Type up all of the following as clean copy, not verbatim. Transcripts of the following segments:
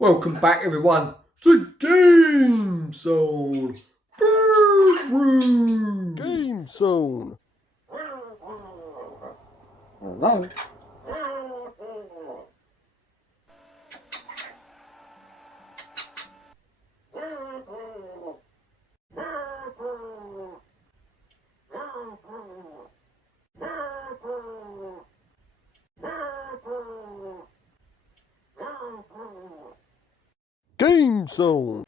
Welcome back, everyone, to GameZone Birdroom. GameZone. Hello. GameZone.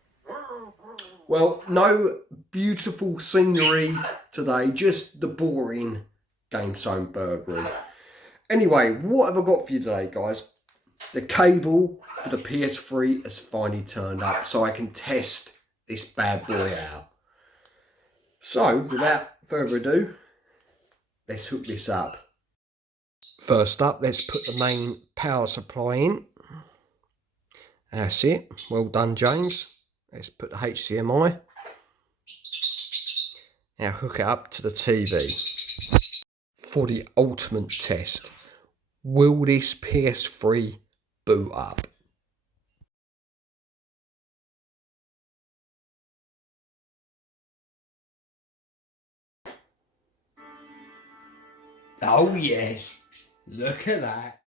Well, no beautiful scenery today, just the boring GameZone Birdroom. Anyway, what have I got for you today, guys? The cable for the PS3 has finally turned up, so I can test this bad boy out. So, without further ado, let's hook this up. First up, let's put the main power supply in. That's it. Well done, James. Let's put the HDMI. Now hook it up to the TV. For the ultimate test, will this PS3 boot up? Oh yes, look at that.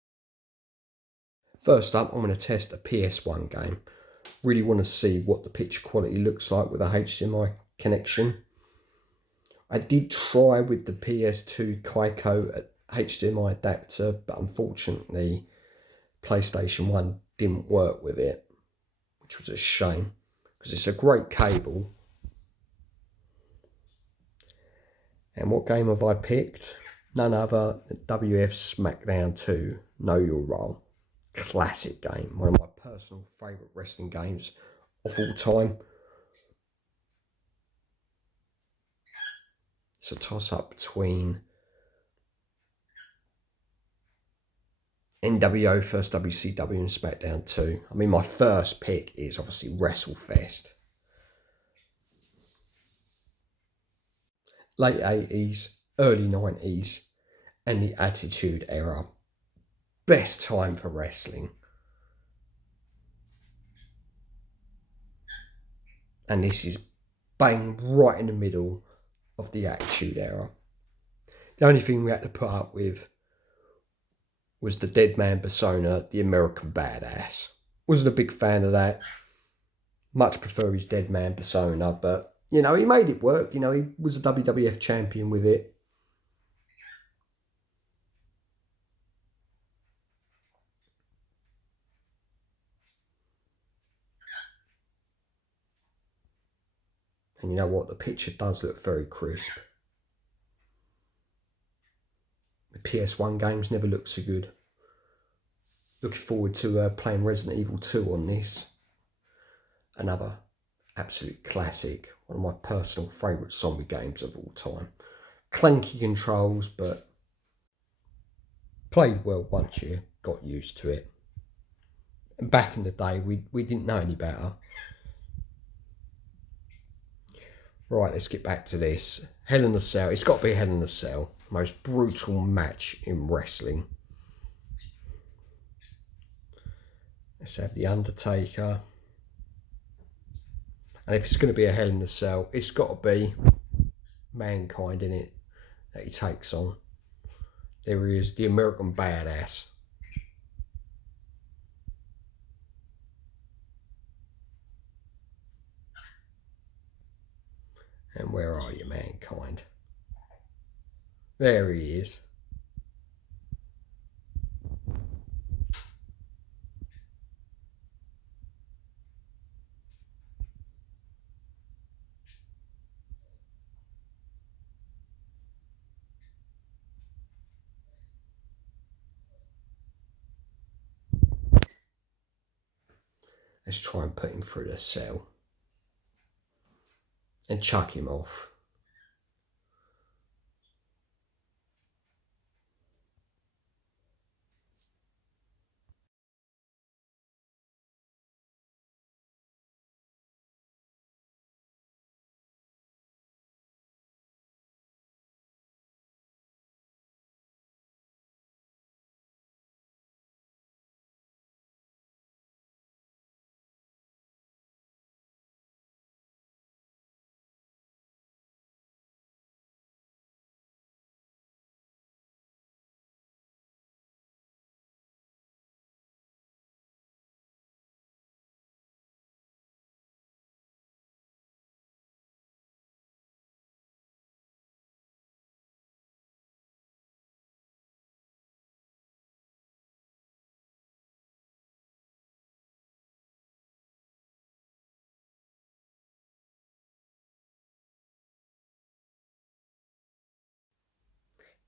First up, I'm going to test a PS1 game. Really want to see what the picture quality looks like with a HDMI connection. I did try with the PS2 Kaiko HDMI adapter, but unfortunately PlayStation 1 didn't work with it, which was a shame because it's a great cable. And what game have I picked? None other than WF SmackDown 2 Know Your Role. Classic game, one of my personal favourite wrestling games of all time. It's a toss-up between NWO First WCW and SmackDown 2. I mean, my first pick is obviously WrestleFest. Late 80s, early 90s, and the Attitude Era. Best time for wrestling. And this is bang right in the middle of the Attitude Era. The only thing we had to put up with was the Dead Man persona, the American Badass. Wasn't a big fan of that. Much prefer his Dead Man persona, but, you know, he made it work. You know, he was a WWF champion with it. And you know what? The picture does look very crisp. The PS1 games never look so good. Looking forward to playing Resident Evil 2 on this. Another absolute classic. One of my personal favourite zombie games of all time. Clunky controls, but played well once you got used to it. And back in the day, we didn't know any better. Right, let's get back to this. Hell in a Cell. It's got to be Hell in a Cell. Most brutal match in wrestling. Let's have The Undertaker. And if it's going to be a Hell in a Cell, it's got to be Mankind in it that he takes on. There he is, the American Badass. And where are you, Mankind? There he is. Let's try and put him through the cell. And chuck him off.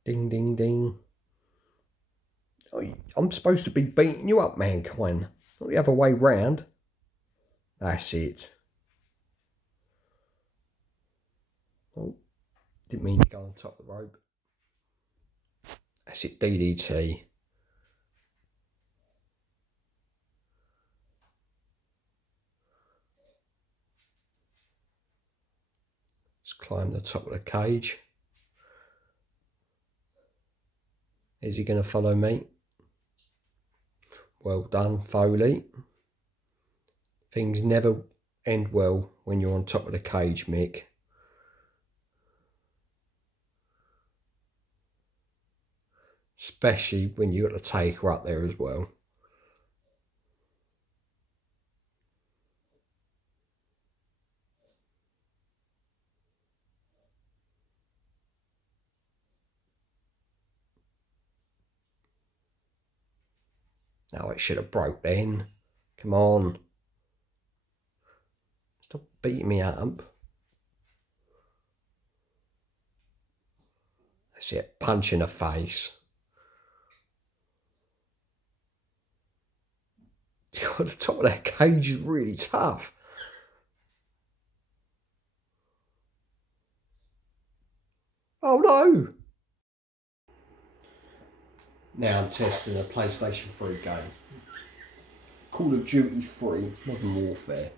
Ding, ding, ding. Oh, I'm supposed to be beating you up, mankind. Not the other way round. That's it. Oh, didn't mean to go on top of the rope. That's it, DDT. Let's climb the top of the cage. Is he going to follow me? Well done, Foley. Things never end well when you're on top of the cage, Mick. Especially when you got to take her up there as well. No, it should have broke then. Come on. Stop beating me up. That's it, punch in the face. God, the top of that cage is really tough. Oh no! Now I'm testing a PlayStation 3 game. Call of Duty 3 Modern Warfare.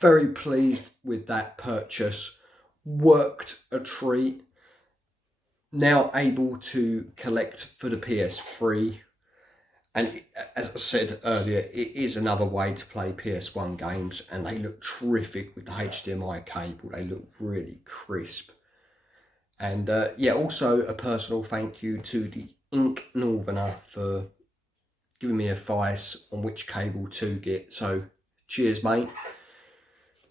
Very pleased with that purchase. Worked a treat. Now able to collect for the PS3. And as I said earlier, it is another way to play PS1 games, and they look terrific with the HDMI cable. They look really crisp. And yeah, also a personal thank you to the Ink Northerner for giving me advice on which cable to get. So cheers, mate.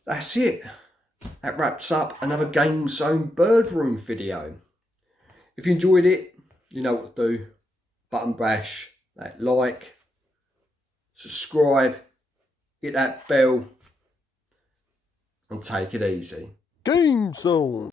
That's it. That wraps up another GameZone Birdroom video. If you enjoyed it, you know what to do. Button bash, that like, subscribe, hit that bell, and take it easy. GameZone.